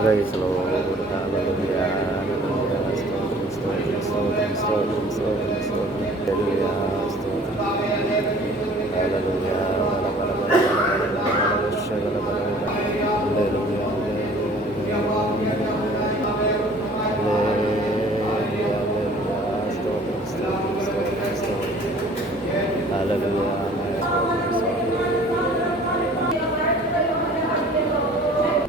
Praise the Lord. Hallelujah. Hallelujah. സ്തോത്രം, സ്തോത്രം, സ്തോത്രം, സ്തോത്രം, സ്തോത്രം, സ്തോത്രം. Hallelujah. സ്തോത്രം. Hallelujah.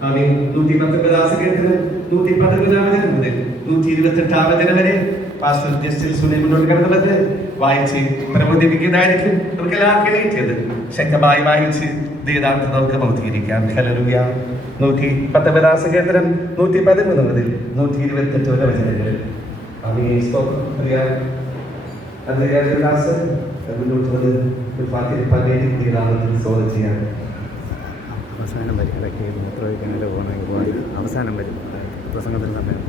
ആമീൻ നൂറ്റി പത്തൊമ്പതാം സെക്കൻഡിൽ നൂറ്റി വചനം മുതൽ നൂറ്റി ഇരുപത്തി എട്ടാമതിന് വരെ പാസ്റ്റർ ജസ്റ്റിൽ സുനിൽ മുന്നോട്ട് കിടന്നുള്ളത് വായിച്ച് പ്രബോധിപ്പിക്കുന്നതായിരിക്കും നമുക്ക് എല്ലാവർക്കും എണീറ്റത്. ശക്തമായി വായിച്ച് ദേതാർത്ഥം നമുക്ക് ബൗദ്ധീകരിക്കാം ഹലലുയ നൂറ്റി പത്തൊമ്പതാം സെക്കൻഡരം നൂറ്റി പതിമൂന്ന് മുതൽ നൂറ്റി ഇരുപത്തെട്ട് വരെ വചനങ്ങൾ. ആമീൻ സ്തോത്രം. അതിദാസൻ മുന്നോട്ട് വന്ന് പതിനേഴ് കുട്ടികളാണെന്ന് സ്വാഗതം ചെയ്യാം. അവസാനം വരെ ഇടയ്ക്ക് മൂത്രമൊഴിക്കാനല്ലോ പോകണമെങ്കിൽ പോയി അവസാനം വരും പ്രസംഗത്തിന് സമയം.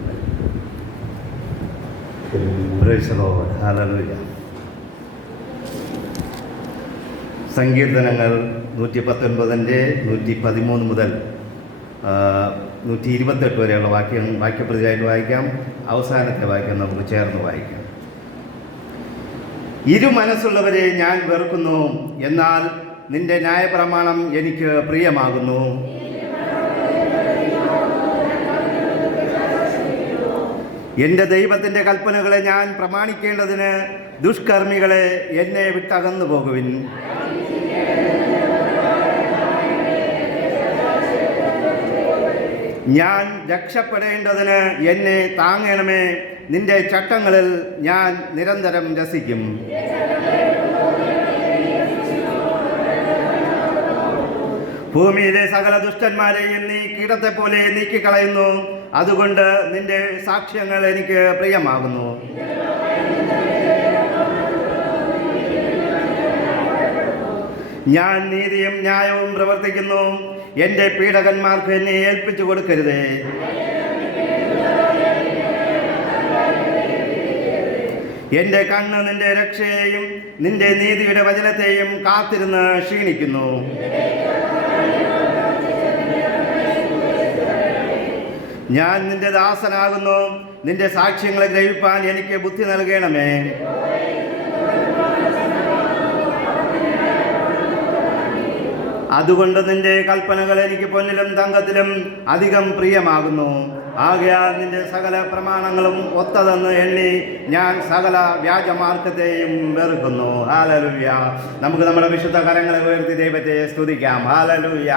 സങ്കീർത്തനങ്ങൾ നൂറ്റി പത്തൊൻപതിന്റെ നൂറ്റി പതിമൂന്ന് മുതൽ നൂറ്റി ഇരുപത്തെട്ട് വരെയുള്ള വാക്യം വാക്യപ്രതിയായിട്ട് വായിക്കാം. അവസാനത്തെ വാക്യം നമുക്ക് ചേർന്ന് വായിക്കാം. ഇരു മനസ്സുള്ളവരെ ഞാൻ വെറുക്കുന്നു. എന്നാൽ നിന്റെ ന്യായപ്രമാണം എനിക്ക് പ്രിയമാകുന്നു. എന്റെ ദൈവത്തിന്റെ കൽപ്പനകളെ ഞാൻ പ്രമാണിക്കേണ്ടതിന് ദുഷ്കർമ്മികളെ എന്നെ വിട്ടകന്നു പോകുവിൻ. ഞാൻ രക്ഷപ്പെടേണ്ടതിന് എന്നെ താങ്ങണമേ. നിന്റെ ചട്ടങ്ങളിൽ ഞാൻ നിരന്തരം രസിക്കും. ഭൂമിയിലെ സകല ദുഷ്ടന്മാരെയും നീ കീടത്തെ പോലെ നീക്കിക്കളയുന്നു. അതുകൊണ്ട് നിന്റെ സാക്ഷ്യങ്ങൾ എനിക്ക് പ്രിയമാകുന്നു. ഞാൻ നീതിയും ന്യായവും പ്രവർത്തിക്കുന്നു. എന്റെ പീഡകന്മാർക്ക് എന്നെ ഏൽപ്പിച്ചു കൊടുക്കരുതേ. എന്റെ കണ്ണ് നിന്റെ രക്ഷയെയും നിന്റെ നീതിയുടെ വചനത്തെയും കാത്തിരുന്ന് ക്ഷീണിക്കുന്നു. ഞാൻ നിന്റെ ദാസനാകുന്നു. നിന്റെ സാക്ഷ്യങ്ങളെ ഗ്രഹിപ്പാൻ എനിക്ക് ബുദ്ധി നൽകണമേ. അതുകൊണ്ട് നിന്റെ കൽപ്പനകൾ എനിക്ക് പൊന്നിലും തങ്കത്തിലും അധികം പ്രിയമാകുന്നു. ആകയാൽ നിന്റെ സകല പ്രമാണങ്ങളും ഒത്തതെന്ന് എണ്ണി ഞാൻ സകല വ്യാജമാർഗത്തെയും വെറുക്കുന്നു. ഹാലലുയ്യ നമുക്ക് നമ്മുടെ വിശുദ്ധ കരങ്ങളെ ഉയർത്തി ദൈവത്തെ സ്തുതിക്കാം. ഹാലലുയ്യ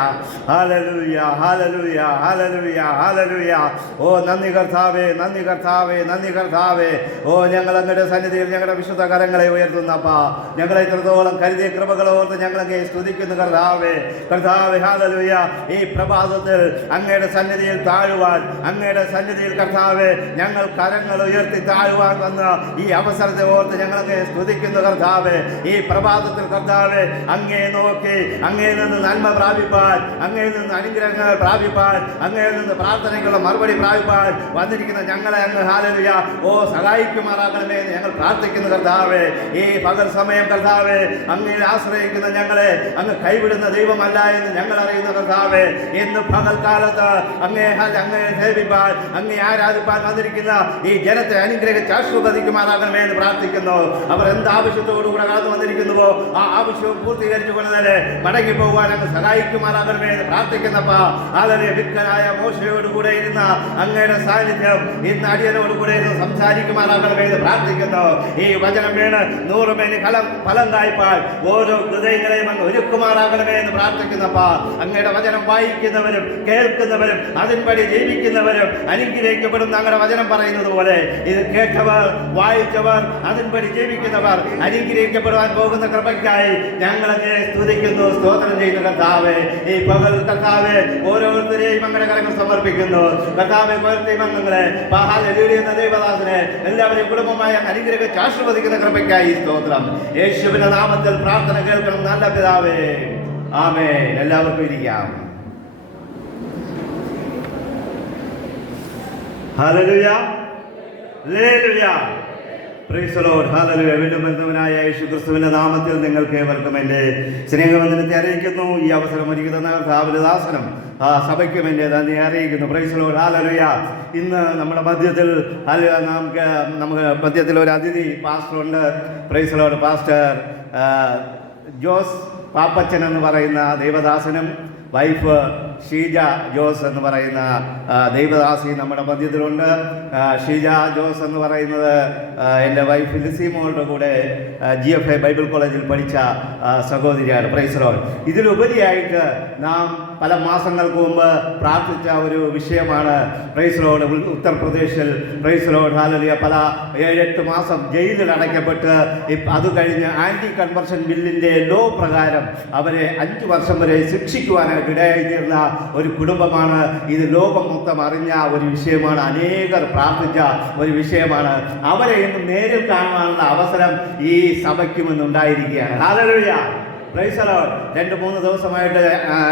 ഹാലലുയ്യ ഹാലലുയ്യ ഹാലലുയ്യ ഹാലലുയ്യ ഓ നന്ദി കർത്താവേ നന്ദി കർത്താവേ നന്ദി കർത്താവേ. ഓ ഞങ്ങൾ അങ്ങയുടെ സന്നിധിയിൽ ഞങ്ങളുടെ വിശുദ്ധ കരങ്ങളെ ഉയർത്തുന്നപ്പാ. ഞങ്ങളെ ഇത്രത്തോളം കരുതിയ കൃപകളോർത്ത് ഞങ്ങളങ്ങെ സ്തുതിക്കുന്നു കർത്താവേ. കർത്താവേ ഹാലലുയ്യ ഈ പ്രഭാതത്തിൽ അങ്ങയുടെ സന്നിധിയിൽ താഴുവാൻ അങ്ങയുടെ സന്നിധിയിൽ കർത്താവ് ഞങ്ങൾ കരങ്ങൾ ഉയർത്തി താഴുവാൻ വന്ന ഈ അവസരത്തെ ഓർത്ത് ഞങ്ങളൊക്കെ സ്തുതിക്കുന്നു കർത്താവ്. ഈ പ്രഭാതത്തിൽ കർത്താവ് അങ്ങേ നോക്കി അങ്ങേ നിന്ന് നന്മ പ്രാപിപ്പാൻ അങ്ങേ നിന്ന് അനുഗ്രഹങ്ങൾ പ്രാപിപ്പാൻ അങ്ങേ നിന്ന് പ്രാർത്ഥനയ്ക്കുള്ള മറുപടി പ്രാപിപ്പാൻ വന്നിരിക്കുന്ന ഞങ്ങളെ അങ്ങ് ഹാലലിയ. ഓ സഹായിക്കുമാറാകണമേ എന്ന് ഞങ്ങൾ പ്രാർത്ഥിക്കുന്നു കർത്താവ്. ഈ പകൽ സമയം കർത്താവ് അങ്ങയിൽ ആശ്രയിക്കുന്ന ഞങ്ങളെ അങ്ങ് കൈവിടുന്ന ദൈവമല്ല എന്ന് ഞങ്ങൾ അറിയുന്ന കർത്താവ്. ഇന്ന് പകൽക്കാലത്ത് അങ്ങേ അങ്ങനെ അങ്ങേ സേവിപ്പാൻ അങ്ങേ ആരാധിപ്പാൻ വന്നിരിക്കുന്ന ഈ ജനത്തെ അനുഗ്രഹിച്ച് ആശ്വദിക്കുമാറാകണമേ എന്ന് പ്രാർത്ഥിക്കുന്നു. അവർ എന്ത് ആവശ്യത്തോടുകൂടെ കടന്നു വന്നിരിക്കുന്നുവോ ആ ആവശ്യവും പൂർത്തീകരിച്ചു കൊണ്ടുതന്നെ മടങ്ങി പോകുവാൻ അങ്ങ് സഹായിക്കുമാറാകണമേ എന്ന് പ്രാർത്ഥിക്കുന്നപ്പ അതിലെ വിക്കനായ മോശയോടുകൂടെ ഇരുന്ന അങ്ങയുടെ സാന്നിധ്യം ഇന്ന് അടിയനോടുകൂടെ ഇരുന്ന് സംസാരിക്കുമാറാകണമേ എന്ന് പ്രാർത്ഥിക്കുന്നു. ഈ വചനം വീണ് നൂറുമേനി ഫലം ഫലം തായ്പാൽ ഓരോ ഹൃദയങ്ങളെയും അങ്ങ് ഒരുക്കുമാറാകണമേ എന്ന് പ്രാർത്ഥിക്കുന്നപ്പ അങ്ങയുടെ വചനം വായിക്കുന്നവരും കേൾക്കുന്നവരും അതിൻപടി ജീവിക്കുന്നവരും അനുഗ്രഹിക്കപ്പെടുന്ന അങ്ങനെ വചനം പറയുന്നത് പോലെ ഇത് കേട്ടവർ വായിച്ചവർ അതിൻപടി ജീവിക്കുന്നവർ അനുഗ്രഹിക്കപ്പെടുവാൻ പോകുന്ന കൃപയ്ക്കായി ഞങ്ങളങ്ങനെ സ്തുതിക്കുന്നു സ്തോത്രം ചെയ്യുന്ന കർത്താവ്. ഈ പകൽ കർത്താവ് ഓരോരുത്തരെയും അങ്ങനെ കരങ്ങൾ സമർപ്പിക്കുന്നു. കർത്താവെ അംഗങ്ങളെ ദൈവദാസനെ എല്ലാവരെയും കുടുംബമായ അനുഗ്രഹിച്ച് ആശീർവദിക്കുന്ന കൃപയ്ക്കായി സ്തോത്രം. യേശുവിന്റെ നാമത്തിൽ പ്രാർത്ഥന കേൾക്കണം നല്ല പിതാവേ. ആമേ എല്ലാവർക്കും ഇരിക്കാം. വീണ്ടും ബന്ധുവനായ യേശു ക്രിസ്തുവിന്റെ നാമത്തിൽ നിങ്ങൾക്ക് ഏവർക്കും എന്റെ സ്നേഹവന്ദനത്തെ അറിയിക്കുന്നു. ഈ അവസരം ഒരുക്കി തന്ന കർത്താവിനദാസനം ആ സഭയ്ക്കും എന്റെ നന്ദി അറിയിക്കുന്നു. പ്രൈസലോ ഹാലലുയ ഇന്ന് നമ്മുടെ മധ്യത്തിൽ ഹല്ലേലൂയ, നമുക്ക് നമുക്ക് മധ്യത്തിൽ ഒരു അതിഥി പാസ്റ്ററുണ്ട് പ്രൈസലോ പാസ്റ്റർ ജോസ് പാപ്പച്ചൻ എന്ന് പറയുന്ന ദൈവദാസനും വൈഫ് ഷീജ ജോസ് എന്ന് പറയുന്ന ദൈവദാസി നമ്മുടെ മധ്യത്തിലുണ്ട് ഷീജ ജോസ് എന്ന് പറയുന്നത് എന്റെ വൈഫ് ലിസി മോളുടെ കൂടെ ജി എഫ് എ ബൈബിൾ കോളേജിൽ പഠിച്ച സഹോദരിയാണ് പ്രൈസറോൾ ഇതിലുപരിയായിട്ട് നാം പല മാസങ്ങൾക്ക് മുമ്പ് പ്രാർത്ഥിച്ച ഒരു വിഷയമാണ് പ്രൈസറോഡ് ഉത്തർപ്രദേശിൽ പ്രൈസറോഡ് ഹാലലിയ പല ഏഴെട്ട് മാസം ജയിലിൽ അടയ്ക്കപ്പെട്ട് അത് കഴിഞ്ഞ് ആന്റി കൺവെർഷൻ ബില്ലിന്റെ ലോ പ്രകാരം അവരെ അഞ്ച് വർഷം വരെ ശിക്ഷിക്കുവാനായിട്ട് ഇടയായി തീർന്ന ഒരു കുടുംബമാണ്. ഇത് ലോകം മൊത്തം അറിഞ്ഞ ഒരു വിഷയമാണ്. അനേകർ പ്രാർത്ഥിച്ച ഒരു വിഷയമാണ്. അവരെ ഇന്ന് നേരിൽ കാണുവാനുള്ള അവസരം ഈ സഭയ്ക്കും ഇന്നുണ്ടായിരിക്കുകയാണ് പ്രൈസലോൺ രണ്ട് മൂന്ന് ദിവസമായിട്ട്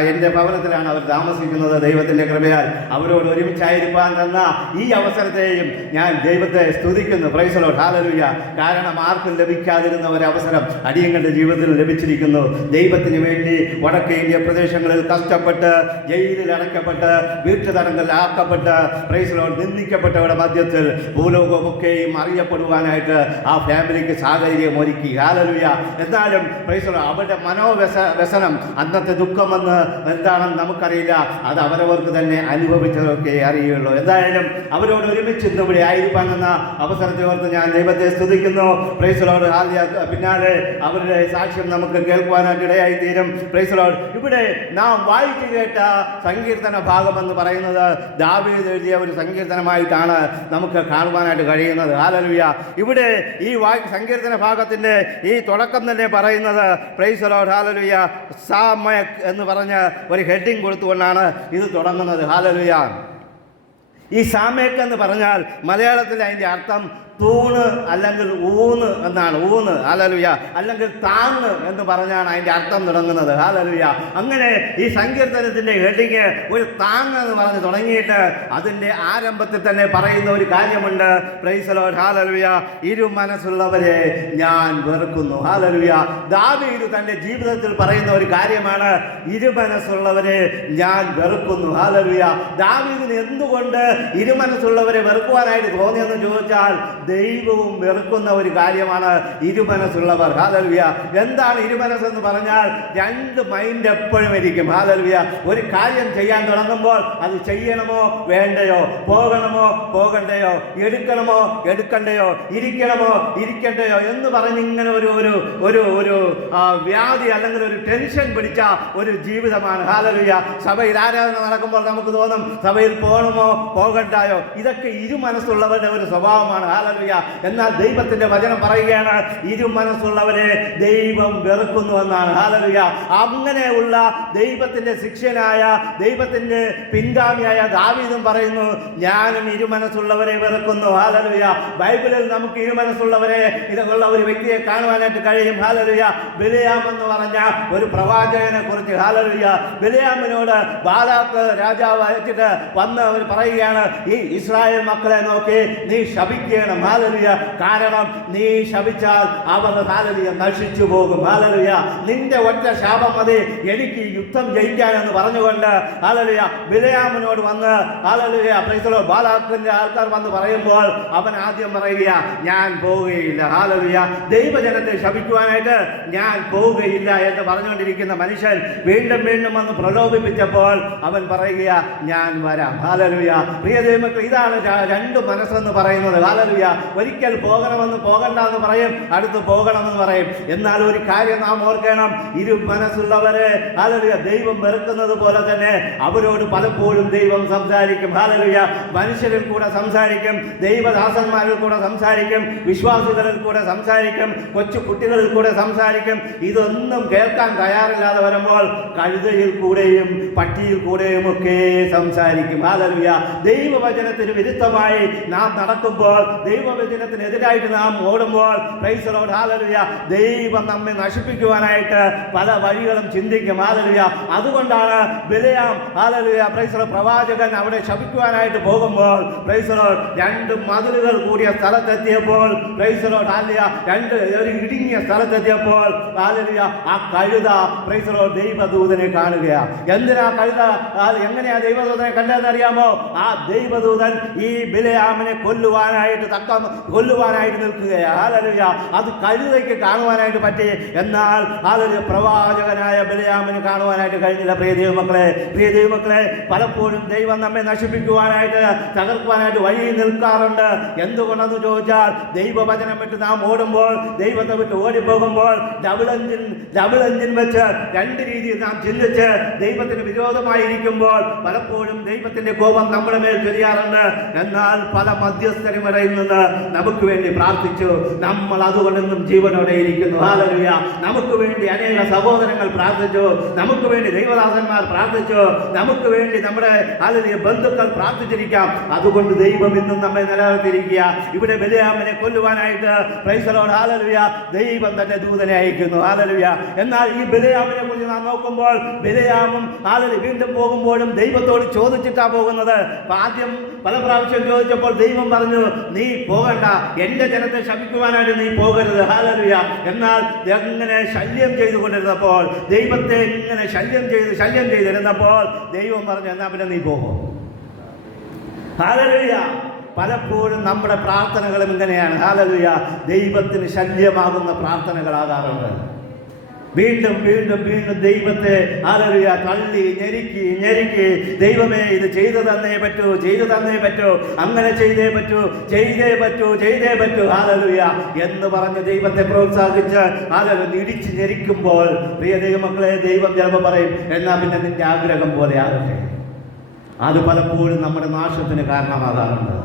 എന്റെ ഭവനത്തിലാണ് അവർ താമസിക്കുന്നത്. ദൈവത്തിന്റെ കൃപയാൽ അവരോട് ഒരുമിച്ചായിരിക്കാൻ തന്ന ഈ അവസരത്തെയും ഞാൻ ദൈവത്തെ സ്തുതിക്കുന്നു. പ്രൈസലോൺ ഹാലലുയ കാരണം ആർക്കും ലഭിക്കാതിരുന്ന ഒരു അവസരം അടിയങ്ങളുടെ ജീവിതത്തിൽ ലഭിച്ചിരിക്കുന്നു. ദൈവത്തിന് വേണ്ടി വടക്കേ ഇന്ത്യ പ്രദേശങ്ങളിൽ കഷ്ടപ്പെട്ട് ജയിലിൽ അടയ്ക്കപ്പെട്ട് വീട്ടുതടങ്കലാക്കപ്പെട്ട് പ്രൈസലോൺ നിന്ദിക്കപ്പെട്ടവരുടെ മധ്യത്തിൽ ഭൂലോകമൊക്കെയും അറിയപ്പെടുവാനായിട്ട് ആ ഫാമിലിക്ക് സാഹചര്യം ഒരുക്കി ഹാലലുയ എന്നാലും പ്രൈസലോൺ അവരുടെ മനോവ്യസ വ്യസനം അന്നത്തെ ദുഃഖമെന്ന് എന്താണെന്ന് നമുക്കറിയില്ല. അത് അവരവർക്ക് തന്നെ അനുഭവിച്ചതൊക്കെ അറിയുള്ളൂ. എന്തായാലും അവരോട് ഒരുമിച്ച് ഇന്ന് ഇവിടെ ആയിരിക്കാൻ എന്ന അവസരത്തെ ഓർത്ത് ഞാൻ ദൈവത്തെ സ്തുതിക്കുന്നു. പ്രൈസലോട് ആദ്യ പിന്നാലെ അവരുടെ സാക്ഷ്യം നമുക്ക് കേൾക്കുവാനായിട്ട് ഇടയായി തീരും പ്രൈസലോട് ഇവിടെ നാം വായിച്ചു കേട്ട സങ്കീർത്തന ഭാഗം എന്ന് പറയുന്നത് ദാവീദ് എഴുതിയ ഒരു സങ്കീർത്തനമായിട്ടാണ് നമുക്ക് കാണുവാനായിട്ട് കഴിയുന്നത്. ആലലുയ ഇവിടെ ഈ വായി സങ്കീർത്തന ഭാഗത്തിന്റെ ഈ തുടക്കം തന്നെ പറയുന്നത് പ്രൈസലോട് ഹാലലുയ. സാമയക് എന്ന് പറഞ്ഞ് ഒരു ഹെഡിങ് കൊടുത്തുകൊണ്ടാണ് ഇത് തുടങ്ങുന്നത്. ഹാലലുയ. ഈ സാമയക് എന്ന് പറഞ്ഞാൽ മലയാളത്തിൽ അതിന്റെ അർത്ഥം തൂണ് അല്ലെങ്കിൽ ഊന്ന് എന്നാണ്. ഊന്ന് ഹാലലുയ അല്ലെങ്കിൽ താങ്ങ് എന്ന് പറഞ്ഞാണ് അതിന്റെ അർത്ഥം തുടങ്ങുന്നത്. ഹാലലുയ അങ്ങനെ ഈ സങ്കീർത്തനത്തിന്റെ ഹെഡിങ് ഒരു താങ്ങ് എന്ന് പറഞ്ഞ് തുടങ്ങിയിട്ട് അതിന്റെ ആരംഭത്തിൽ തന്നെ പറയുന്ന ഒരു കാര്യമുണ്ട്. പ്രൈസലോ ഹാലലുയ ഇരു മനസ്സുള്ളവരെ ഞാൻ വെറുക്കുന്നു. ഹാലലുയ ദാവീദ് തന്റെ ജീവിതത്തിൽ പറയുന്ന ഒരു കാര്യമാണ്. ഇരു മനസ്സുള്ളവരെ ഞാൻ വെറുക്കുന്നു. ഹാലലുയ ദാവീദിന് എന്തുകൊണ്ട് ഇരുമനസ്സുള്ളവരെ വെറുക്കുവാനായിട്ട് തോന്നിയെന്ന് ചോദിച്ചാൽ ദൈവവും വെറുക്കുന്ന ഒരു കാര്യമാണ് ഇരുമനസ്സുള്ളവർ. ഹാലൽവിയ എന്താണ് ഇരുമനസ്സെന്ന് പറഞ്ഞാൽ രണ്ട് മൈൻഡ് എപ്പോഴും ഇരിക്കും. ഹാലൽവിയ ഒരു കാര്യം ചെയ്യാൻ തുടങ്ങുമ്പോൾ അത് ചെയ്യണമോ വേണ്ടയോ? പോകണമോ പോകണ്ടയോ? എടുക്കണമോ എടുക്കണ്ടയോ? ഇരിക്കണമോ ഇരിക്കണ്ടയോ? എന്ന് പറഞ്ഞ് ഇങ്ങനെ ഒരു ഒരു ഒരു ഒരു വ്യാധി അല്ലെങ്കിൽ ഒരു ടെൻഷൻ പിടിച്ച ഒരു ജീവിതമാണ്. ഹാലലുയ സഭയിൽ ആരാധന നടക്കുമ്പോൾ നമുക്ക് തോന്നും സഭയിൽ പോകണമോ പോകണ്ടായോ? ഇതൊക്കെ ഇരുമനസ്സുള്ളവരുടെ ഒരു സ്വഭാവമാണ്. ഹാലലുയ എന്നാൽ ദൈവത്തിന്റെ വചനം പറയുകയാണ് ഇരു മനസ്സുള്ളവരെ ദൈവം വെറുക്കുന്നു എന്നാണ്. ഹാലലുയ അങ്ങനെയുള്ള ദൈവത്തിന്റെ ശിഷ്യനായ ദൈവത്തിന്റെ പിൻഗാമിയായ ദാവീദും പറയുന്നു ഞാനും ഇരു മനസ്സുള്ളവരെ വെറുക്കുന്നു. ഹാലലുയ ബൈബിളിൽ നമുക്ക് ഇരു മനസ്സുള്ളവരെ ഇതുള്ള ഒരു വ്യക്തിയെ കാണുവാനായിട്ട് കഴിയും. ഹാലലുയ ബലിയാം എന്ന് പറഞ്ഞ ഒരു പ്രവാചകനെ കുറിച്ച്. ഹാലലുയ ബലിയാമിനോട് ബാലാത്ത് രാജാവ് അയച്ചിട്ട് വന്ന് അവർ പറയുകയാണ് ഈ ഇസ്രായേൽ മക്കളെ നോക്കി നീ ശപിക്കണം. ഹാലലുയ കാരണം നീ ശപിച്ചാൽ അവരുടെ ഹാലലുയ നശിച്ചു പോകും. ഹാലലുയ നിന്റെ ഒറ്റ ശാപം മതി. എനിക്ക് യുദ്ധം ജയിക്കാനെന്ന് പറഞ്ഞുകൊണ്ട് ഹാലലുയ ബിലയാമിനോട് വന്ന് ഹാലലുയ പ്രൈസലോ ബാലാക്കിന്റെ ആൾക്കാർ വന്ന് പറയുമ്പോൾ അവൻ ആദ്യം പറയുക ഞാൻ പോവുകയില്ല. ഹാലലുയ ദൈവജനത്തെ ശപിക്കുവാനായിട്ട് ഞാൻ പോവുകയില്ല എന്ന് പറഞ്ഞുകൊണ്ടിരിക്കുന്ന മനുഷ്യൻ വീണ്ടും വീണ്ടും വന്ന് പ്രലോഭിപ്പിച്ചപ്പോൾ അവൻ പറയുക ഞാൻ വരാം. ഹാലലുയ പ്രിയ ദൈവമക്കൾ ഇതാണ് രണ്ട് മനസ്സെന്ന് പറയുന്നത്. ഹാലലുയ ഒരിക്കൽ പോകണമെന്ന് പോകണ്ട എന്ന് പറയും അടുത്ത് പോകണമെന്ന് പറയും. എന്നാൽ ഒരു കാര്യം നാം ഓർക്കണം ഇരു മനസ്സുള്ളവരെ ഹാലലുയ ദൈവം വെറുക്കുന്നത് പോലെ തന്നെ അവരോട് പലപ്പോഴും ദൈവം സംസാരിക്കും. ഹാലലുയ മനുഷ്യരിൽ കൂടെ സംസാരിക്കും ദൈവദാസന്മാരിൽ കൂടെ സംസാരിക്കും വിശ്വാസികളിൽ കൂടെ സംസാരിക്കും കൊച്ചു കുട്ടികളിൽ കൂടെ സംസാരിക്കും. ഇതൊന്നും കേൾക്കാൻ തയ്യാറില്ലാതെ വരുമ്പോൾ കഴുതയിൽ കൂടെയും പട്ടിയിൽ കൂടെയും ഒക്കെ സംസാരിക്കും. ഹാലലുയ ദൈവവചനത്തിന് വിരുദ്ധമായി നാം നടക്കുമ്പോൾ ദൈവ ദൈവവചനത്തിനെതിരായിട്ട് നാം ഓടുമ്പോൾ ദൈവം നമ്മെ നശിപ്പിക്കുവാനായിട്ട് പല വഴികളും ചിന്തിക്കും ഹാലലുയ അതുകൊണ്ടാണ് ബിലയാം ഹാലലുയ പ്രൈസ് പ്രവാചകൻ അവിടെ ശപിക്കുവാനായിട്ട് പോകുമ്പോൾ പ്രൈസറോ രണ്ട് മതിലുകൾ കൂടിയ സ്ഥലത്തെത്തിയപ്പോൾ പ്രൈസറോ ആലിയ രണ്ട് ഒരു ഇടുങ്ങിയ സ്ഥലത്തെത്തിയപ്പോൾ ഹാലലുയ ആ കഴുത പ്രൈസറോ ദൈവദൂതനെ കാണുകയാണ് എന്തിനാ കഴുത? എങ്ങനെയാ ദൈവദൂതനെ കണ്ടതെന്ന് അറിയാമോ ആ ദൈവദൂതൻ ഈ ബിലയാമിനെ കൊല്ലുവാനായിട്ട് തക്ക കൊല്ലുവാനായിട്ട് നിൽക്കുകയാ. ഹാലലുയ അത് കഴുതയ്ക്ക് കാണുവാനായിട്ട് പറ്റേ. എന്നാൽ അതൊരു പ്രവാചകനായ ബിലയാമിന് കാണുവാനായിട്ട് കഴിഞ്ഞില്ല. പ്രിയ ദൈവമക്കളെ പ്രിയ ദൈവമക്കളെ പലപ്പോഴും ദൈവം നമ്മെ നശിപ്പിക്കുവാനായിട്ട് തകർക്കുവാനായിട്ട് വഴി നിൽക്കാറുണ്ട്. എന്തുകൊണ്ടെന്ന് ചോദിച്ചാൽ ദൈവവചനം വിട്ട് നാം ഓടുമ്പോൾ ദൈവത്തെ വിട്ട് ഓടിപ്പോകുമ്പോൾ ഡബിൾ എഞ്ചിൻ ഡബിൾ എഞ്ചിൻ വെച്ച് രണ്ട് രീതിയിൽ നാം ചിന്തിച്ച് ദൈവത്തിന് വിരോധമായിരിക്കുമ്പോൾ പലപ്പോഴും ദൈവത്തിന്റെ കോപം നമ്മുടെ മേൽ ചൊരിയാറുണ്ട്. എന്നാൽ പല മധ്യസ്ഥരും ഇടയിൽ നിന്ന് നമുക്ക് വേണ്ടി പ്രാർത്ഥിച്ചു. നമ്മൾ അതുകൊണ്ടൊന്നും ജീവനോടെ ഇരിക്കുന്നു. ഹാലലുയ നമുക്ക് വേണ്ടി അനേക സഹോദരങ്ങൾ പ്രാർത്ഥിച്ചു. നമുക്ക് വേണ്ടി ദൈവദാസന്മാർ പ്രാർത്ഥിച്ചു. നമുക്ക് വേണ്ടി നമ്മുടെ ഹാലലിയ ബന്ധുക്കൾ പ്രാർത്ഥിച്ചിരിക്കാം. അതുകൊണ്ട് ദൈവം ഇന്നും നമ്മെ നിലനിർത്തിയിരിക്കുക. ഇവിടെ ബലിയാമനെ കൊല്ലുവാനായിട്ട് പ്രൈസലോട് ഹാലലുയ ദൈവം തന്നെ ദൂതനെ അയക്കുന്നു. ഹാലലുയ എന്നാൽ ഈ ബലിയാമനെ കുറിച്ച് നാം നോക്കുമ്പോൾ ബലിയാമും ഹാലലി വീണ്ടും പോകുമ്പോഴും ദൈവത്തോട് ചോദിച്ചിട്ടാ പോകുന്നത്. ആദ്യം പല പ്രാവശ്യം ചോദിച്ചപ്പോൾ ദൈവം പറഞ്ഞു നീ പോകണ്ട. എന്റെ ജനത്തെ ശപിക്കുവാനായിട്ട് നീ പോകരുത്. ഹാലറിയ എന്നാൽ എങ്ങനെ ശല്യം ചെയ്തുകൊണ്ടിരുന്നപ്പോൾ ദൈവത്തെ ഇങ്ങനെ ശല്യം ചെയ്ത് ശല്യം ചെയ്തിരുന്നപ്പോൾ ദൈവം പറഞ്ഞു എന്നാ പിന്നെ നീ പോകും. ഹാലറിയ പലപ്പോഴും നമ്മുടെ പ്രാർത്ഥനകളും ഇങ്ങനെയാണ്. ഹാലറിയ ദൈവത്തിന് ശല്യമാകുന്ന പ്രാർത്ഥനകളാകാറുണ്ട്. വീണ്ടും വീണ്ടും വീണ്ടും ദൈവത്തെ ആരറിയ തള്ളി ഞെരുക്കി ഞെരുക്കി. ദൈവമേ ഇത് ചെയ്തു തന്നേ പറ്റൂ ചെയ്തു തന്നേ പറ്റൂ അങ്ങനെ ചെയ്തേ പറ്റൂ ചെയ്തേ പറ്റൂ ചെയ്തേ പറ്റൂ. ആരറിയ എന്ന് പറഞ്ഞ് ദൈവത്തെ പ്രോത്സാഹിച്ച് ആരൊരു ഇടിച്ച് ഞെരിക്കുമ്പോൾ പ്രിയ ദൈവമക്കളെ ദൈവം ചിലപ്പോൾ പറയും എന്നാ പിന്നെ നിന്റെ ആഗ്രഹം പോലെ ആകട്ടെ. അത് പലപ്പോഴും നമ്മുടെ നാശത്തിന് കാരണമാകാറുണ്ട്.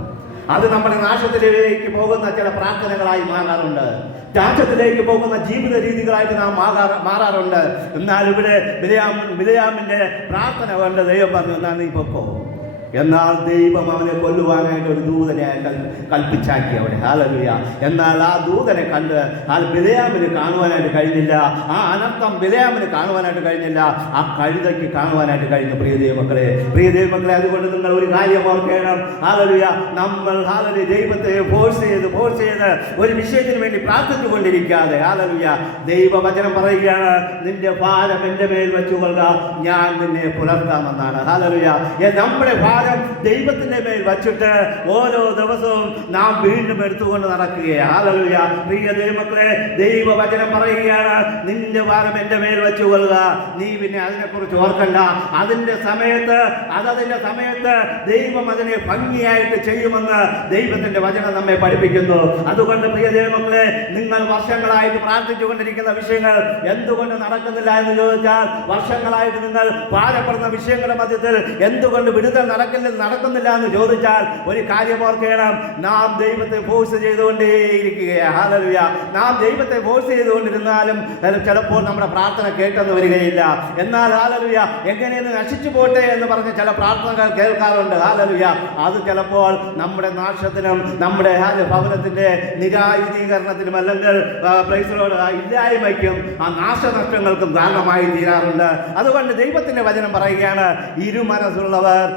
അത് നമ്മുടെ നാശത്തിലേക്ക് പോകുന്ന ചില പ്രാർത്ഥനകളായി മാറാറുണ്ട്. നാശത്തിലേക്ക് പോകുന്ന ജീവിത രീതികളായിട്ട് നാം മാറാ മാറാറുണ്ട്. എന്നാൽ ഇവിടെ ബിലയാം ബിലയാമിന്റെ പ്രാർത്ഥന കൊണ്ട് ദൈവം പറഞ്ഞു എന്നാൽ നീ പൊക്കോ? എന്നാൽ ദൈവം അവനെ കൊല്ലുവാനായിട്ട് ഒരു ദൂതനെ കൽ- കൽപ്പിച്ചാക്കി അവിടെ. ഹാലലുയ എന്നാൽ ആ ദൂതനെ കണ്ട് ആ ബിലയാമിന് കാണുവാനായിട്ട് കഴിഞ്ഞില്ല. ആ അനർത്ഥം ബിലയാമിന് കാണുവാനായിട്ട് കഴിഞ്ഞില്ല. ആ കഴുതയ്ക്ക് കാണുവാനായിട്ട് കഴിഞ്ഞു. പ്രിയ ദൈവമക്കളെ പ്രിയ ദൈവമക്കളെ അതുകൊണ്ട് നിങ്ങൾ ഒരു കാര്യം ഓർക്കണം. ഹാലലുയ നമ്മൾ ഹാലലു ദൈവത്തെ ഫോഴ്സ് ചെയ്ത് ഫോഴ്സ് ചെയ്ത് ഒരു വിഷയത്തിന് വേണ്ടി പ്രാർത്ഥിച്ചു കൊണ്ടിരിക്കാതെ. ഹാലലുയ ദൈവവചനം പറയുകയാണ് നിന്റെ ഭാരം എന്റെ മേൽ വെച്ചുകൊള്ളുക ഞാൻ നിന്നെ പുലർത്താമെന്നാണ്. ഹാലലുയ നമ്മുടെ ഭാരം ദൈവത്തിന്റെ മേൽ വച്ചിട്ട് ഓരോ ദിവസവും നാം വീണ്ടും എടുത്തുകൊണ്ട് നടക്കുകയാണ്. ദൈവ പ്രിയ ദൈവമക്കളെ ദൈവവചനം പറയുകയാണ് നിന്റെ ഭാരം എന്റെ മേൽ വെച്ചുകൊള്ളുക. നീ പിന്നെ അതിനെക്കുറിച്ച് ഓർക്കണ്ട. അതിന്റെ സമയത്ത് അതതിന്റെ സമയത്ത് ദൈവം അതിനെ ഭംഗിയായിട്ട് ചെയ്യുമെന്ന് ദൈവത്തിന്റെ വചനം നമ്മെ പഠിപ്പിക്കുന്നു. അതുകൊണ്ട് പ്രിയ ദൈവമക്കളെ നിങ്ങൾ വർഷങ്ങളായിട്ട് പ്രാർത്ഥിച്ചു കൊണ്ടിരിക്കുന്ന വിഷയങ്ങൾ എന്തുകൊണ്ട് നടക്കുന്നില്ല എന്ന് ചോദിച്ചാൽ വർഷങ്ങളായിട്ട് നിങ്ങൾ ഭാരപ്പെടുന്ന വിഷയങ്ങളുടെ മധ്യത്തിൽ എന്തുകൊണ്ട് വിടുതൽ നടക്കില്ല നടക്കുന്നില്ല എന്ന് ചോദിച്ചാൽ ഒരു കാര്യം ഓർക്കണം. നാം ദൈവത്തെ ഫോഴ്സ് ചെയ്തുകൊണ്ടേയിരിക്കുകയാണ്. നാം ദൈവത്തെ ഫോഴ്സ് ചെയ്തുകൊണ്ടിരുന്നാലും ചിലപ്പോൾ നമ്മുടെ പ്രാർത്ഥന കേട്ടെന്ന് വരികയില്ല. എന്നാൽ ഹാലലുയ എങ്ങനെയെന്ന് നശിച്ചു പോട്ടെ എന്ന് പറഞ്ഞ് ചില പ്രാർത്ഥനകൾ കേൾക്കാറുണ്ട്. ഹാലലുയ അത് ചിലപ്പോൾ നമ്മുടെ നാശത്തിനും നമ്മുടെ ഭവനത്തിന്റെ നിരായുധീകരണത്തിനും അല്ലെങ്കിൽ പ്രൈസിലോട് ഇല്ലായ്മയ്ക്കും ആ നാശനഷ്ടങ്ങൾക്കും കാരണമായി തീരാറുണ്ട്. അതുകൊണ്ട് ദൈവത്തിന്റെ വചനം പറയുകയാണ് ഇരുമനസ്സുള്ളവർ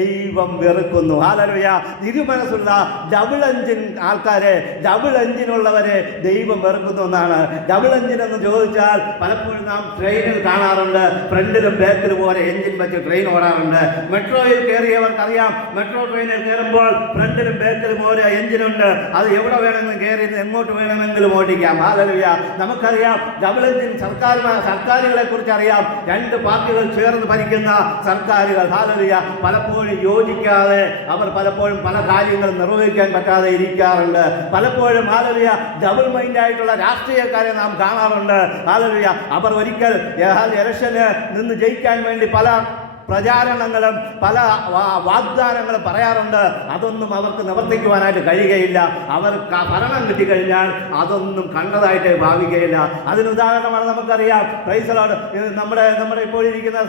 ദൈവം വെറുക്കുന്നു. ഹാലലുയ ഇരുമനസ്സുള്ള ഡബിൾ എഞ്ചിൻ ആൾക്കാരെ ഡബിൾ എഞ്ചിനുള്ളവരെ ദൈവം വെറുക്കുന്നു എന്നാണ്. ഡബിൾ എഞ്ചിൻ എന്ന് ചോദിച്ചാൽ പലപ്പോഴും നാം ട്രെയിനിൽ കാണാറുണ്ട്. ഫ്രണ്ടിലും ബാക്കിലും പോലെ എഞ്ചിൻ വെച്ച് ട്രെയിൻ ഓടാറുണ്ട്. മെട്രോയിൽ കയറിയവർക്കറിയാം. മെട്രോ ട്രെയിനിൽ കയറുമ്പോൾ ഫ്രണ്ടിലും ബാക്കിലും ഓരോ എഞ്ചിനുണ്ട് അത് എവിടെ വേണമെങ്കിലും കയറി എങ്ങോട്ട് വേണമെങ്കിലും ഓടിക്കാം. ഹാലലുയ നമുക്കറിയാം ഡബിൾ എഞ്ചിൻ സർക്കാർ സർക്കാരുകളെ കുറിച്ച് അറിയാം രണ്ട് പാർട്ടികൾ ചേർന്ന് ഭരിക്കുന്ന സർക്കാരുകൾ. ഹാലലുയ പലപ്പോഴും യോജിക്കാതെ അവർ പലപ്പോഴും പല കാര്യങ്ങൾ നിർവഹിക്കാൻ പറ്റാതെ ഇരിക്കാറുണ്ട്. പലപ്പോഴും ആലറിയ ഡബിൾ മൈൻഡ് ആയിട്ടുള്ള രാഷ്ട്രീയക്കാരെ നാം കാണാറുണ്ട്. ആലറിയ അവർ ഒരിക്കൽ ഇലക്ഷന് നിന്ന് ജയിക്കാൻ വേണ്ടി പല പ്രചാരണങ്ങളും പല വാഗ്ദാനങ്ങളും പറയാറുണ്ട്. അതൊന്നും അവർക്ക് നിവർത്തിക്കുവാനായിട്ട് കഴിയുകയില്ല. അവർ ഭരണം കിട്ടിക്കഴിഞ്ഞാൽ അതൊന്നും കണ്ടതായിട്ട് ഭാവിക്കുകയില്ല. അതിന് ഉദാഹരണമാണ് നമുക്കറിയാം. പ്രൈസലോട് നമ്മുടെ നമ്മുടെ ഇപ്പോൾ ഇരിക്കുന്ന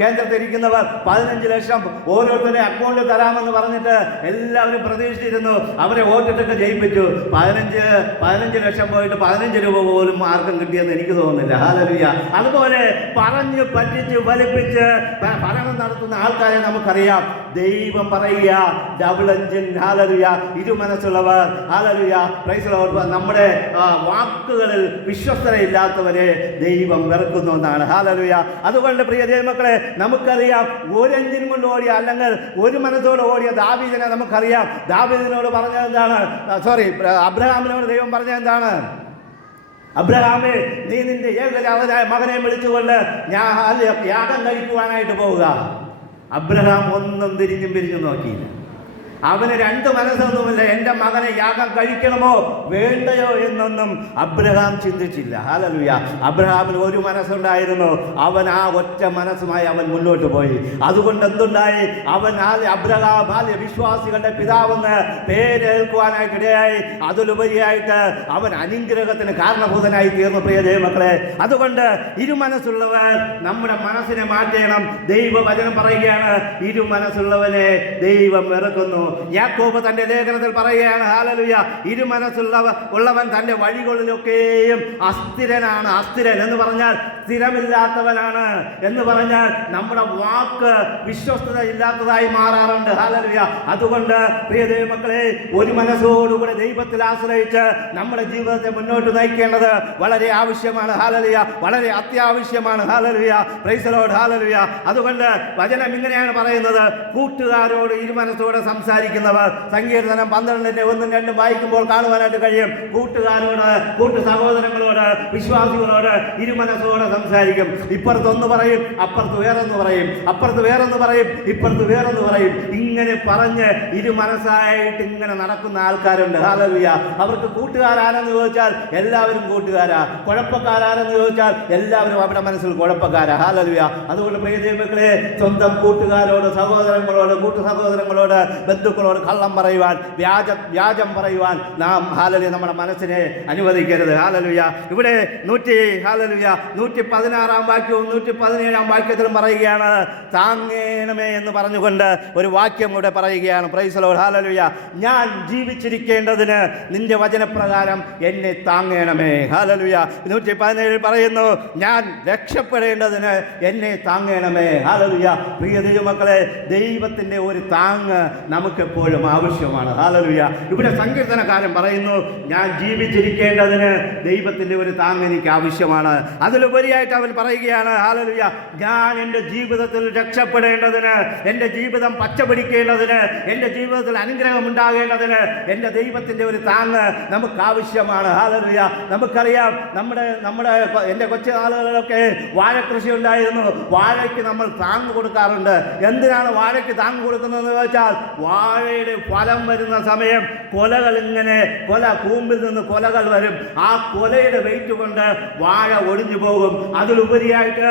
കേന്ദ്രത്തിരിക്കുന്നവർ പതിനഞ്ച് ലക്ഷം ഓരോരുത്തരെ അക്കൗണ്ടിൽ തരാമെന്ന് പറഞ്ഞിട്ട് എല്ലാവരും പ്രതീക്ഷിച്ചിരുന്നു. അവരെ വോട്ടിട്ടൊക്കെ ജയിപ്പിച്ചു. പതിനഞ്ച് പതിനഞ്ച് ലക്ഷം പോയിട്ട് പതിനഞ്ച് രൂപ പോലും ആർക്കും കിട്ടിയെന്ന് എനിക്ക് തോന്നുന്നില്ല. ഹാലലുയ അതുപോലെ പറഞ്ഞു പറ്റിച്ച് വലിപ്പിച്ച് ഭരണം നടത്തുന്ന ആൾക്കാരെ നമുക്കറിയാം. ദൈവം പറയുക ഡബിൾ എഞ്ചിൻ ഹാലലുയ ഇരുമനസ്സുള്ളവർ ഹാലലുയ പ്രൈസുള്ളവർ നമ്മുടെ വാക്കുകളിൽ വിശ്വസ്തരയില്ലാത്തവരെ ദൈവം വെറുക്കുന്നു എന്നാണ്. ഹാലലുയ അതുകൊണ്ട് പ്രിയ ദൈവമക്കളെ നമുക്കറിയാം ഒരു എഞ്ചിൻ കൊണ്ട് ഓടിയ അല്ലെങ്കിൽ ഒരു മനസ്സോട് ഓടിയ ദാവീദിനെ നമുക്കറിയാം. ദാവീദിനോട് പറഞ്ഞത് എന്താണ്? സോറി അബ്രഹാമിനോട് ദൈവം പറഞ്ഞത് എന്താണ്? അബ്രഹാമേ നീ നിന്റെ ഏകജാതനായ മകനെ വിളിച്ചുകൊണ്ട് ഞാൻ യാഗം കഴിക്കുവാനായിട്ട് പോവുക. അബ്രഹാം ഒന്നും തിരിഞ്ഞും പിരിഞ്ഞും നോക്കിയില്ല. അവന് രണ്ട് മനസ്സൊന്നുമില്ല. എന്റെ മകനെ യാഗം കഴിക്കണമോ? വേണ്ടയോ എന്നൊന്നും അബ്രഹാം ചിന്തിച്ചില്ല. ഹാലലുയ അബ്രഹാമിന് ഒരു മനസ്സുണ്ടായിരുന്നു. അവൻ ആ ഒറ്റ മനസ്സുമായി അവൻ മുന്നോട്ട് പോയി. അതുകൊണ്ട് എന്തുണ്ടായി? അവൻ ആ അബ്രഹാം ബാല്യ വിശ്വാസികളുടെ പിതാവെന്ന് പേരേൽക്കുവാനായിട്ടിടയായി അതിലുപരിയായിട്ട് അവൻ അനുഗ്രഹത്തിന് കാരണഭൂതനായി തീർന്നു പ്രിയ ദൈവമക്കളെ. അതുകൊണ്ട് ഇരുമനസ്സുള്ളവർ നമ്മുടെ മനസ്സിനെ മാറ്റണം. ദൈവവചനം പറയുകയാണ് ഇരുമനസ്സുള്ളവനെ ദൈവം വെറുക്കുന്നു. യാക്കോബ് തന്റെ ലേഖനത്തിൽ പറയുകയാണ് ഹാലലുയ ഇരുമനസ്സുള്ളവ ഉള്ളവൻ തന്റെ വഴികളിലൊക്കെയും അസ്ഥിരനാണ്. അസ്ഥിരൻ എന്ന് പറഞ്ഞാൽ സ്ഥിരമില്ലാത്തവനാണ് എന്ന് പറഞ്ഞാൽ നമ്മുടെ വാക്ക് വിശ്വസ്തത ഇല്ലാത്തതായി മാറാറുണ്ട്. ഹാലലുയ. അതുകൊണ്ട് പ്രിയ ദൈവമക്കളെ ഒരു മനസ്സോടുകൂടെ ദൈവത്തിൽ ആശ്രയിച്ച് നമ്മുടെ ജീവിതത്തെ മുന്നോട്ട് നയിക്കേണ്ടത് വളരെ ആവശ്യമാണ്. ഹാലലുയ. വളരെ അത്യാവശ്യമാണ്. ഹാലലുയ. പ്രൈസലോട് ഹാലലുയ. അതുകൊണ്ട് വചനം ഇങ്ങനെയാണ് പറയുന്നത്. കൂട്ടുകാരോട് ഇരുമനസ്സോടെ സംസാരിക്കുന്നവർ സങ്കീർത്തനം പന്ത്രണ്ടിന്റെ ഒന്നും രണ്ടും വായിക്കുമ്പോൾ കാണുവാനായിട്ട് കഴിയും. കൂട്ടുകാരോട് കൂട്ടു സഹോദരങ്ങളോട് വിശ്വാസികളോട് ഇരുമനസ്സോടെ സംസാരിക്കും. ഇപ്പുറത്തൊന്ന് പറയും അപ്പുറത്ത് വേറൊന്ന് പറയും. അപ്പുറത്ത് വേറൊന്ന് പറയും ഇപ്പുറത്ത് വേറൊന്ന് പറയും. ഇങ്ങനെ പറഞ്ഞ് ഇരുമനസ്സായിട്ട് ഇങ്ങനെ നടക്കുന്ന ആൾക്കാരുണ്ട്. ഹാലലുയ അവർക്ക് കൂട്ടുകാരാണെന്ന് ചോദിച്ചാൽ എല്ലാവരും കൂട്ടുകാരാ. കുഴപ്പക്കാരാണെന്ന് ചോദിച്ചാൽ എല്ലാവരും അവരുടെ മനസ്സിൽ കുഴപ്പക്കാരാ. ഹാലലുയ അതുകൊണ്ട് പ്രിയ ദൈവങ്ങളെ സ്വന്തം കൂട്ടുകാരോട് സഹോദരങ്ങളോട് കൂട്ടു സഹോദരങ്ങളോട് ബന്ധുക്കളോട് കള്ളം പറയുവാൻ വ്യാജ വ്യാജം പറയുവാൻ നാം ഹാലലുയ നമ്മുടെ മനസ്സിനെ അനുവദിക്കരുത്. ഹാലലുയ. ഇവിടെ നൂറ്റി ഹാലലുയ നൂറ്റി പതിനാറാം വാക്യവും നൂറ്റി പതിനേഴാം വാക്യത്തിലും പറയുകയാണ് താങ്ങേണമേ എന്ന് പറഞ്ഞുകൊണ്ട് ഒരു വാക്യം കൂടെ പറയുകയാണ്. പ്രൈസലോ ഹാലലുയ. ഞാൻ ജീവിച്ചിരിക്കേണ്ടതിന് നിന്റെ വചനപ്രകാരം എന്നെ താങ്ങേണമേ. ഹാലലുയ. നൂറ്റി പതിനേഴിൽ പറയുന്നു ഞാൻ രക്ഷപ്പെടേണ്ടതിന് എന്നെ താങ്ങേണമേ. ഹാലലുയ. പ്രിയ ദൈവമക്കളെ ദൈവത്തിന്റെ ഒരു താങ്ങ് നമുക്കെപ്പോഴും ആവശ്യമാണ്. ഹാലലുയ ഇവിടെ സങ്കീർത്തനക്കാരൻ പറയുന്നു ഞാൻ ജീവിച്ചിരിക്കേണ്ടതിന് ദൈവത്തിന്റെ ഒരു താങ്ങ് എനിക്ക് ആവശ്യമാണ്. അതിലുപരിയായിട്ട് അവൻ പറയുകയാണ് ഹാലലുയ ഞാൻ എന്റെ ജീവിതത്തിൽ രക്ഷപ്പെടേണ്ടതിന് എന്റെ ജീവിതം പച്ചപിടിക്കേണ്ടതിന് എന്റെ ജീവിതത്തിൽ അനുഗ്രഹം ഉണ്ടാകേണ്ടതിന് എന്റെ ദൈവത്തിന്റെ ഒരു താങ്ങ് നമുക്ക് ആവശ്യമാണ്. ഹാലലുയ നമുക്കറിയാം നമ്മുടെ നമ്മുടെ എന്റെ കൊച്ചു ആളുകളൊക്കെ വാഴക്കൃഷി കൃഷി ഉണ്ടായിരുന്നു. വാഴയ്ക്ക് നമ്മൾ താങ്ങ് കൊടുക്കാറുണ്ട്. എന്തിനാണ് വാഴയ്ക്ക് താങ്ങ് കൊടുക്കുന്നതെന്ന് ചോദിച്ചാൽ വാഴയുടെ ഫലം വരുന്ന സമയം കൊലകൾ ഇങ്ങനെ കൊല കൂമ്പിൽ നിന്ന് കൊലകൾ വരും. ആ കൊലയുടെ വെയിറ്റ് കൊണ്ട് വാഴ ഒടിഞ്ഞു പോകും. അതിലുപരിയായിട്ട്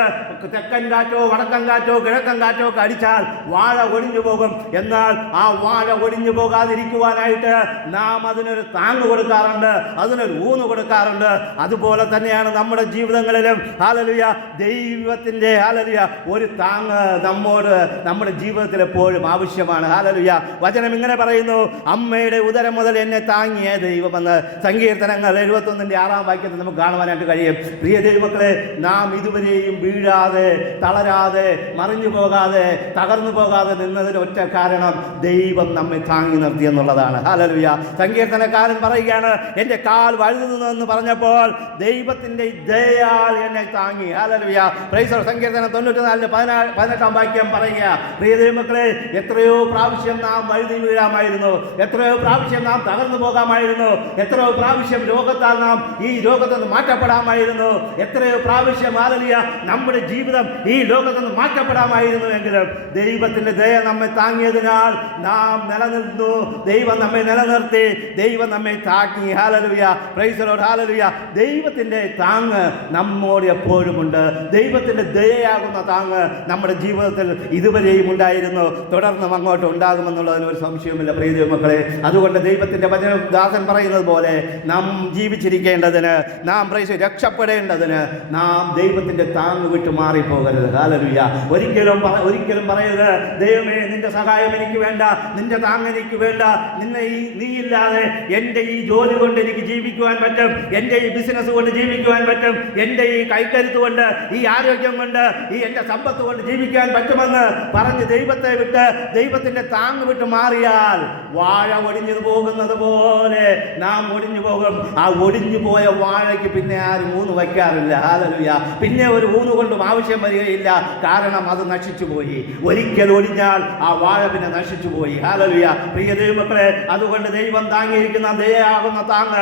തെക്കൻ കാറ്റോ വടക്കൻ കാറ്റോ കിഴക്കൻ കാറ്റോ ഒക്കെ അടിച്ചാൽ വാഴ ഒടിഞ്ഞു പോകും. എന്നാൽ ആ വാഴ ഒടിഞ്ഞു പോകാതിരിക്കുവാനായിട്ട് നാം അതിനൊരു താങ്ങ് കൊടുക്കാറുണ്ട് അതിനൊരു ഊന്ന് കൊടുക്കാറുണ്ട്. അതുപോലെ തന്നെയാണ് നമ്മുടെ ജീവിതങ്ങളിലും. ഹാലലുയ ദൈവത്തിന്റെ ഹാലലുയ ഒരു താങ്ങ് നമ്മോട് നമ്മുടെ ജീവിതത്തിൽ എപ്പോഴും ആവശ്യമാണ്. ഹാലലുയ വചനം ഇങ്ങനെ പറയുന്നു അമ്മയുടെ ഉദരം മുതൽ എന്നെ താങ്ങിയ ദൈവമെന്ന് സങ്കീർത്തനങ്ങൾ എഴുപത്തൊന്നിന്റെ ആറാം വാക്യത്തിൽ നമുക്ക് കാണുവാനായിട്ട് കഴിയും. പ്രിയ ദൈവമക്കളെ നാം ഇതുവരെയും വീഴാതെ തളരാതെ മറിഞ്ഞു പോകാതെ തകർന്നു പോകാതെ നിന്നതിന് ഒറ്റ കാരണം ദൈവം നമ്മെ താങ്ങി നിർത്തി എന്നുള്ളതാണ്. ഹാലലുയ സങ്കീർത്തനക്കാരൻ പറയുകയാണ് എന്റെ കാൽ വഴുതുന്നു എന്ന് പറഞ്ഞപ്പോൾ ദൈവത്തിന്റെ ദയാൽ എന്നെ താങ്ങി. ഹാലലുയ പ്രൈസർ സങ്കീർത്തനം തൊണ്ണൂറ്റിനാലിന് പതിനാ പതിനെട്ടാം വാക്യം പറയുക പ്രിയ ദൈവമക്കളെ എത്രയോ പ്രാവശ്യം നാം വഴുതി വീഴാമായിരുന്നു. എത്രയോ പ്രാവശ്യം നാം തകർന്നു പോകാമായിരുന്നു. എത്രയോ പ്രാവശ്യം രോഗത്താൽ നാം ഈ ലോകത്തു നിന്ന് മാറ്റപ്പെടാമായിരുന്നു. എത്രയോ പ്രാവശ്യം ആലലിയ നമ്മുടെ ജീവിതം ഈ ലോകത്തു നിന്ന് മാറ്റപ്പെടാമായിരുന്നു എങ്കിലും ദൈവത്തിന്റെ ദയ നമ്മെ താങ്ങിയതിനാൽ നാം നിലനിന്നു. ദൈവം നമ്മെ നിലനിർത്തി. ദൈവം നമ്മെ താക്കി. ഹാലലുയ പ്രൈസലോട് ഹാലലുയ ദൈവത്തിന്റെ താങ്ങ് നമ്മോട് എപ്പോഴുമുണ്ട്. ദൈവത്തിന്റെ ദയയാകുന്ന താങ്ങ് നമ്മുടെ ജീവിതത്തിൽ ഇതുവരെയും ഉണ്ടായിരുന്നു. തുടർന്നും അങ്ങോട്ട് ഉണ്ടാകുമെന്നുള്ളതിന് ഒരു സംശയവുമില്ല പ്രീതി മക്കളെ. അതുകൊണ്ട് ദൈവത്തിന്റെ വചനം ദാസൻ പറയുന്നത് പോലെ നാം ജീവിച്ചിരിക്കേണ്ടതിന് നാം പ്രൈസ് രക്ഷപ്പെടേണ്ടതിന് നാം ദൈവത്തിന്റെ താങ്ങ് വിട്ട് മാറിപ്പോകരുത്. കാലരുയ്യ ഒരിക്കലും ഒരിക്കലും പറയരുത് ദൈവമേ നിന്റെ സഹായം എനിക്ക് വേണ്ട നിന്റെ താങ്ങ് എനിക്ക് വേണ്ട നിന്നെ ഈ നീ ഇല്ലാതെ എന്റെ ഈ ജോലി കൊണ്ട് എനിക്ക് ജീവിക്കുവാൻ പറ്റും എന്റെ ഈ ബിസിനസ് കൊണ്ട് ജീവിക്കുവാൻ പറ്റും എന്റെ ഈ കൈക്കരുത്ത് കൊണ്ട് ഈ ആരോഗ്യം കൊണ്ട് ഈ എന്റെ സമ്പത്ത് കൊണ്ട് ജീവിക്കാൻ പറ്റുമെന്ന് പറഞ്ഞ് ദൈവത്തെ വിട്ട് ദൈവത്തിന്റെ താങ്ങ് വിട്ട് മാറിയാൽ വാഴ ഒടിഞ്ഞു പോകുന്നത് പോലെ നാം ഒടിഞ്ഞു പോകും. ആ ഒടിഞ്ഞു പോയ വാഴയ്ക്ക് പിന്നെ ആരും ഊന്ന് വയ്ക്കാറില്ല. ഹാലലുയ പിന്നെ ഒരു ഊന്ന് കൊണ്ടും ആവശ്യം വരികയില്ല. കാരണം അത് നശിച്ചു പോയി. ഒരിക്കൽ ഒടിഞ്ഞാൽ ആ വാഴ പിന്നെ നശിച്ചു പോയി. ഹാലലുയ പ്രിയ ദൈവമക്കളെ അതുകൊണ്ട് ദൈവം താങ്ങിയിരിക്കുന്ന ദയാകുന്ന താങ്ങ്